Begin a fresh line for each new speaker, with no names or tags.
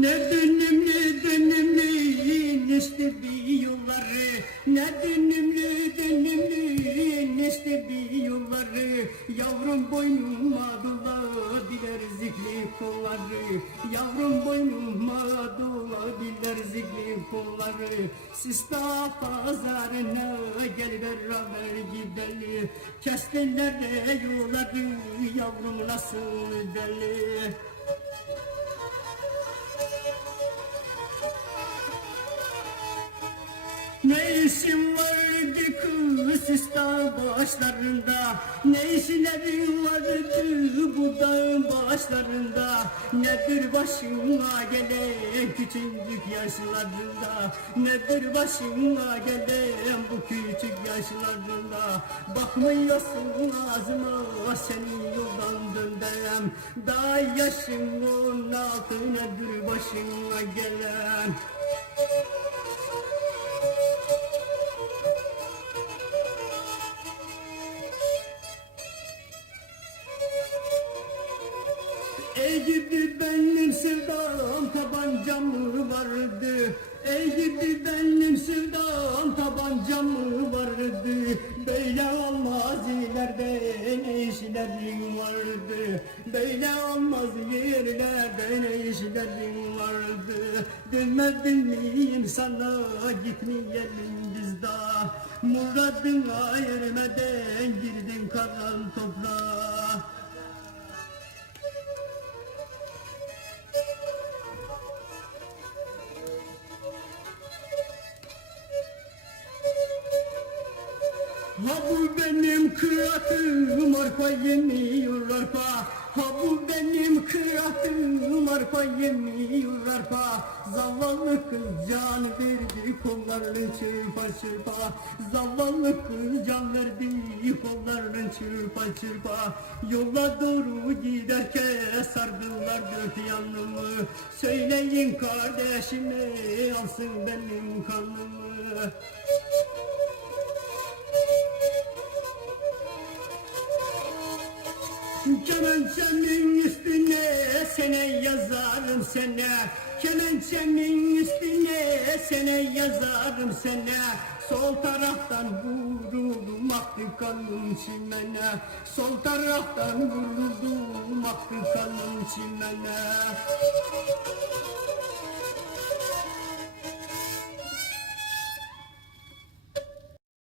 Ne dönümlü dönümlü yenişti bir yolları Ne dönümlü dönümlü yenişti bir yolları Yavrum boynuma dola diler zikli kolları Yavrum boynuma dola diler zikli kolları Sista pazarına gel beraber gidelim. Kestiler de yolları yavrum nasıl deli? Ne işin vardı İslam başlarında. Ne işlerin vardı bu dağın başlarında? Nedir başıma gelen küçücük yaşlarında? Nedir başıma gelen bu küçük yaşlarında? Bakmıyorsun ağzıma seni yoldan döndürem. Daha yaşın on altı nedir başıma gelen Ey gibi benim sevdam tabancam vardı? Ey gibi benim sevdam tabancam vardı? Böyle olmaz ileride işlerim vardı? Böyle olmaz yerlerde işlerim vardı? Demedim miyim sana gitmeyelim biz daha? Muradına ermeden girdin karan toprağa Ha bu benim kıratım arpa yemiyor arpa. Ha bu benim kıratım arpa yemiyor arpa. Zavallı kız can verdi kollarını çırpa çırpa. Zavallı kız can verdi kollarını çırpa çırpa. Yola doğru giderken sardılar dört yanımı. Söyleyin kardeşime alsın benim kanımı Kemençemin üstüne sene yazarım sene. Kemençemin üstüne sene yazarım sene. Sol taraftan vuruldum aktı kanım çimene. Sol taraftan vuruldum aktı kanım çimene